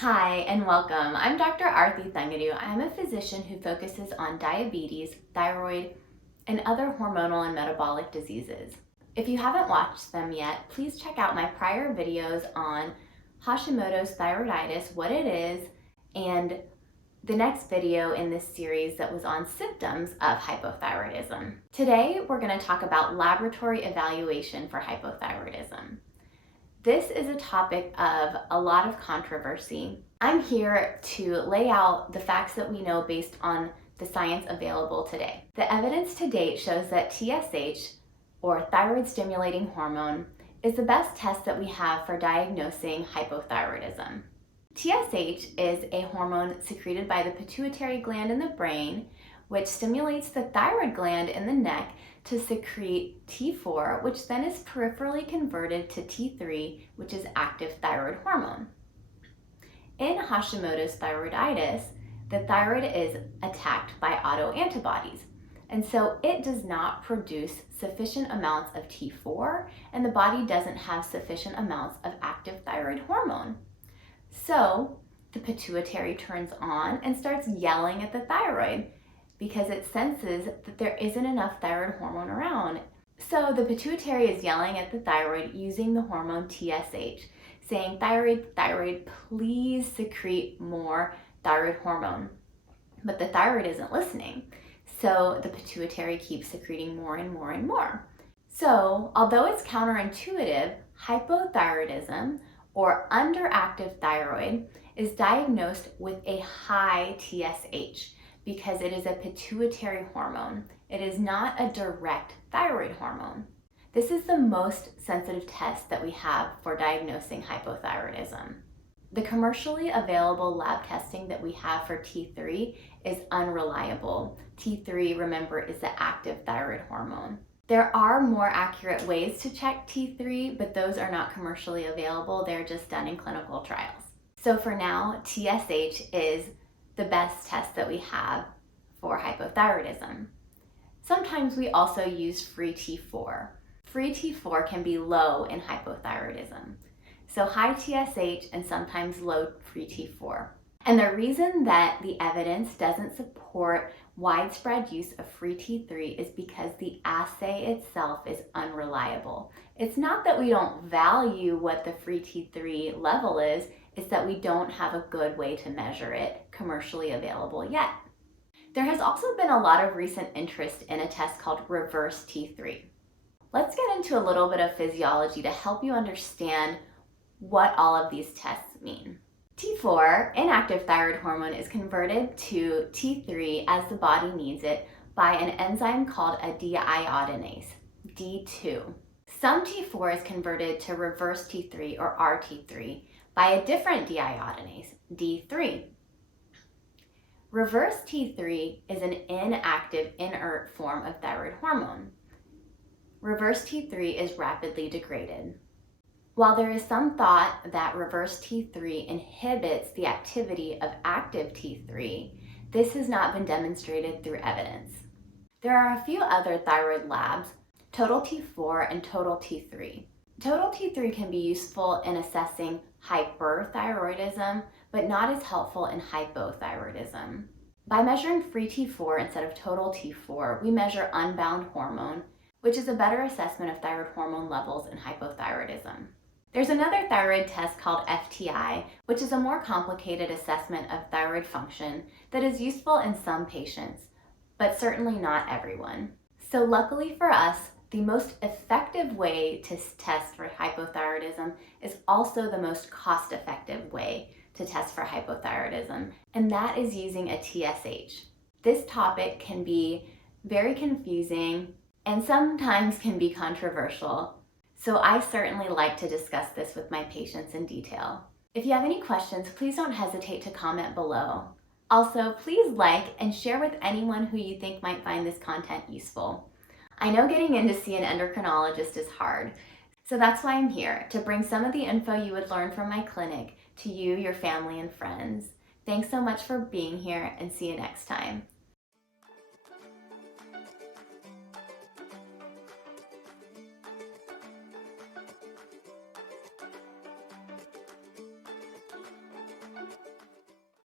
Hi and welcome. I'm Dr. Arti Thangudu. I'm a physician who focuses on diabetes, thyroid, and other hormonal and metabolic diseases. If you haven't watched them yet, please check out my prior videos on Hashimoto's thyroiditis, what it is, and the next video in this series that was on symptoms of hypothyroidism. Today, we're going to talk about laboratory evaluation for hypothyroidism. This is a topic of a lot of controversy. I'm here to lay out the facts that we know based on the science available today. The evidence to date shows that TSH, or thyroid stimulating hormone, is the best test that we have for diagnosing hypothyroidism. TSH is a hormone secreted by the pituitary gland in the brain, which stimulates the thyroid gland in the neck to secrete T4, which then is peripherally converted to T3, which is active thyroid hormone. In Hashimoto's thyroiditis, the thyroid is attacked by autoantibodies, and so it does not produce sufficient amounts of T4, and the body doesn't have sufficient amounts of active thyroid hormone. So the pituitary turns on and starts yelling at the thyroid because it senses that there isn't enough thyroid hormone around. So the pituitary is yelling at the thyroid using the hormone TSH, saying, thyroid, please secrete more thyroid hormone. But the thyroid isn't listening. So the pituitary keeps secreting more and more and more. So although it's counterintuitive, hypothyroidism, or underactive thyroid, is diagnosed with a high TSH because it is a pituitary hormone. It is not a direct thyroid hormone. This is the most sensitive test that we have for diagnosing hypothyroidism. The commercially available lab testing that we have for T3 is unreliable. T3, remember, is the active thyroid hormone. There are more accurate ways to check T3, but those are not commercially available. They're just done in clinical trials. So for now, TSH is the best test that we have for hypothyroidism. Sometimes we also use free T4. Free T4 can be low in hypothyroidism. So high TSH and sometimes low free T4. And the reason that the evidence doesn't support widespread use of free T3 is because the assay itself is unreliable. It's not that we don't value what the free T3 level is, it's that we don't have a good way to measure it commercially available yet. There has also been a lot of recent interest in a test called reverse T3. Let's get into a little bit of physiology to help you understand what all of these tests mean. T4, inactive thyroid hormone, is converted to T3 as the body needs it by an enzyme called a deiodinase, D2. Some T4 is converted to reverse T3 or RT3 by a different deiodinase, D3. Reverse T3 is an inactive, inert form of thyroid hormone. Reverse T3 is rapidly degraded. While there is some thought that reverse T3 inhibits the activity of active T3, this has not been demonstrated through evidence. There are a few other thyroid labs, total T4 and total T3. Total T3 can be useful in assessing hyperthyroidism, but not as helpful in hypothyroidism. By measuring free T4 instead of total T4, we measure unbound hormone, which is a better assessment of thyroid hormone levels in hypothyroidism. There's another thyroid test called FTI, which is a more complicated assessment of thyroid function that is useful in some patients, but certainly not everyone. So luckily for us, the most effective way to test for hypothyroidism is also the most cost-effective way to test for hypothyroidism, and that is using a TSH. This topic can be very confusing and sometimes can be controversial. So I certainly like to discuss this with my patients in detail. If you have any questions, please don't hesitate to comment below. Also, please like and share with anyone who you think might find this content useful. I know getting in to see an endocrinologist is hard, so that's why I'm here, to bring some of the info you would learn from my clinic to you, your family, and friends. Thanks so much for being here, and see you next time.